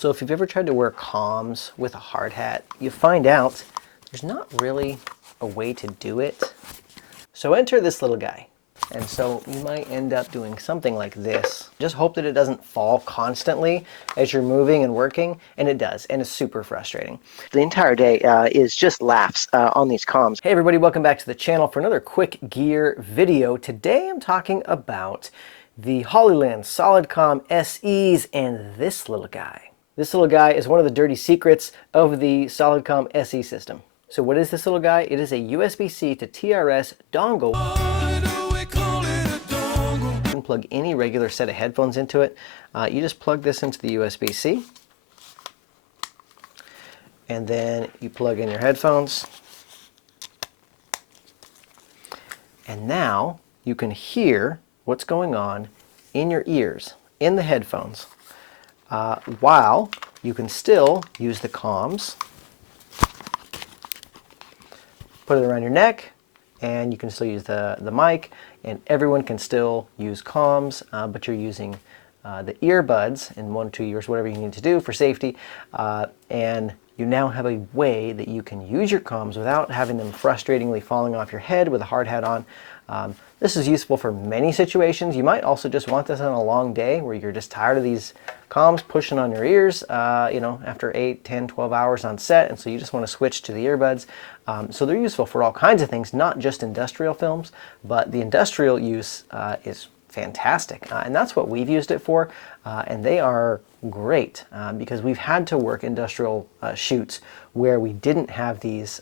So if you've ever tried to wear comms with a hard hat, you find out there's not really a way to do it. So enter this little guy. And so you might end up doing something like this. Just hope that it doesn't fall constantly as you're moving and working, and it does, and it's super frustrating. The entire day is just laughs on these comms. Hey everybody, welcome back to the channel for another quick gear video. Today I'm talking about the Hollyland Solidcom SEs and this little guy. This little guy is one of the dirty secrets of the Solidcom SE system. So what is this little guy? It is a USB-C to TRS dongle. You can plug any regular set of headphones into it. You just plug this into the USB-C, and then you plug in your headphones. And now you can hear what's going on in your ears, in the headphones, while you can still use the comms. Put it around your neck, and you can still use the mic, and everyone can still use comms, but you're using the earbuds in 1 or 2 years, whatever you need to do for safety, and you now have a way that you can use your comms without having them frustratingly falling off your head with a hard hat on. This is useful for many situations. You might also just want this on a long day where you're just tired of these comms pushing on your ears, you know, after 8, 10, 12 hours on set, and so you just want to switch to the earbuds. So they're useful for all kinds of things, not just industrial films, but the industrial use is fantastic, and that's what we've used it for, and they are great because we've had to work industrial shoots where we didn't have these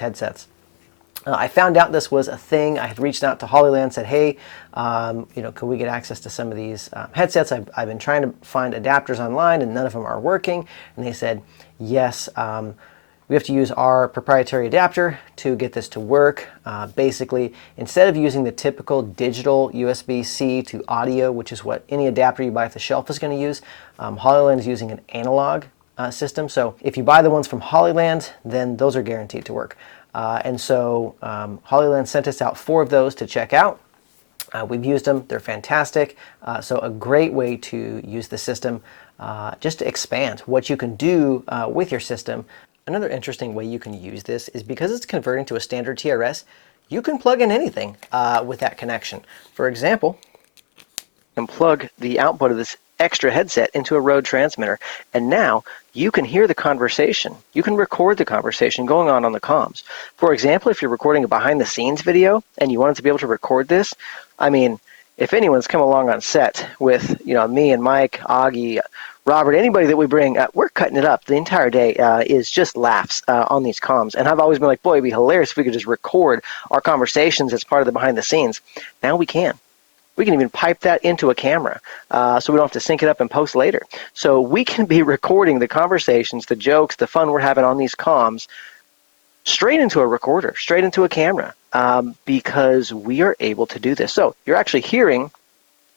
headsets. I found out this was a thing. I had reached out to Hollyland, said, hey, you know, can we get access to some of these headsets? I've been trying to find adapters online and none of them are working. And they said, yes, we have to use our proprietary adapter to get this to work. Basically, instead of using the typical digital USB-C to audio, which is what any adapter you buy off the shelf is going to use, Hollyland is using an analog system. So if you buy the ones from Hollyland, then those are guaranteed to work. And so Hollyland sent us out 4 of those to check out. We've used them. They're fantastic. So a great way to use the system just to expand what you can do with your system. Another interesting way you can use this is because it's converting to a standard TRS, you can plug in anything with that connection. For example, you can plug the output of this extra headset into a Rode transmitter, and now you can hear the conversation. You can record the conversation going on the comms. For example, if you're recording a behind the scenes video and you wanted to be able to record this, I mean, if anyone's come along on set with, you know, me and Mike, Augie, Robert, anybody that we bring, we're cutting it up. The entire day is just laughs on these comms. And I've always been like, boy, it'd be hilarious if we could just record our conversations as part of the behind the scenes. Now we can. We can even pipe that into a camera, so we don't have to sync it up and post later. So we can be recording the conversations, the jokes, the fun we're having on these comms straight into a recorder, straight into a camera, because we are able to do this. So you're actually hearing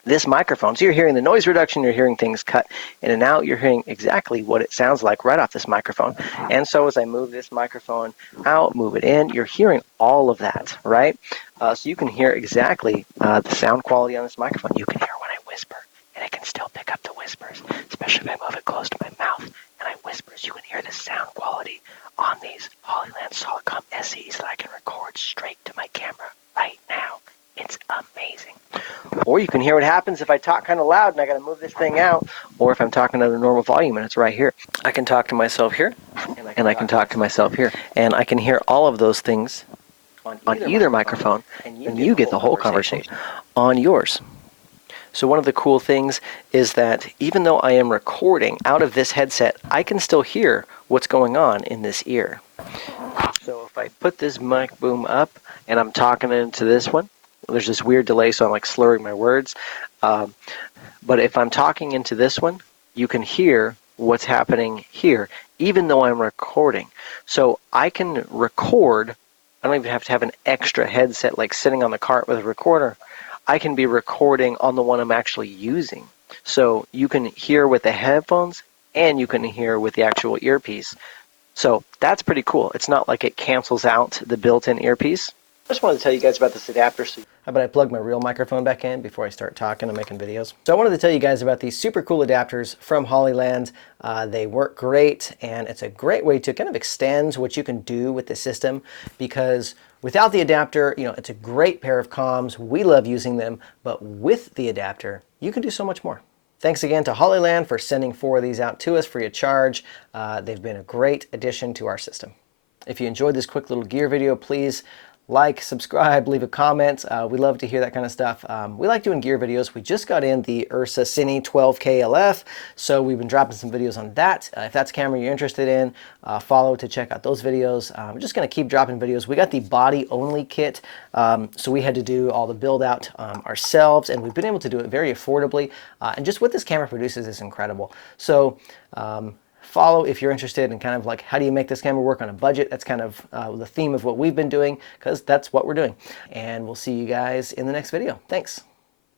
this microphone. So you're hearing the noise reduction, you're hearing things cut in and out, you're hearing exactly what it sounds like right off this microphone. And so as I move this microphone out, move it in, you're hearing all of that, right? So you can hear exactly the sound quality on this microphone. You can hear when I whisper, and I can still pick up the whispers, especially if I move it close to my mouth and I whisper. So you can hear the sound quality on these Hollyland Solidcom SEs that I can record straight to my camera right now. It's amazing. Or you can hear what happens if I talk kind of loud and I got to move this thing out, or if I'm talking at a normal volume and it's right here. I can talk to myself here, and I can talk to myself here, and I can hear all of those things on either microphone, and you get the whole conversation on yours. So one of the cool things is that even though I am recording out of this headset, I can still hear what's going on in this ear. So if I put this mic boom up and I'm talking into this one, there's this weird delay, so I'm like slurring my words. But if I'm talking into this one, you can hear what's happening here, even though I'm recording. So I can record. I don't even have to have an extra headset like sitting on the cart with a recorder. I can be recording on the one I'm actually using. So you can hear with the headphones and you can hear with the actual earpiece. So that's pretty cool. It's not like it cancels out the built-in earpiece. I just wanted to tell you guys about this adapter. How about I plug my real microphone back in before I start talking and making videos? So I wanted to tell you guys about these super cool adapters from Hollyland. They work great, and it's a great way to kind of extend what you can do with the system, because without the adapter, you know, it's a great pair of comms. We love using them, but with the adapter, you can do so much more. Thanks again to Hollyland for sending 4 of these out to us free of charge. They've been a great addition to our system. If you enjoyed this quick little gear video, please like, subscribe, leave a comment. We love to hear that kind of stuff. We like doing gear videos. We just got in the URSA Cine 12K LF, so we've been dropping some videos on that. If that's a camera you're interested in, follow to check out those videos. We're just going to keep dropping videos. We got the body-only kit, so we had to do all the build-out ourselves, and we've been able to do it very affordably. And just what this camera produces is incredible. So follow if you're interested in kind of like how do you make this camera work on a budget. That's kind of the theme of what we've been doing, because that's what we're doing. And we'll see you guys in the next video. Thanks.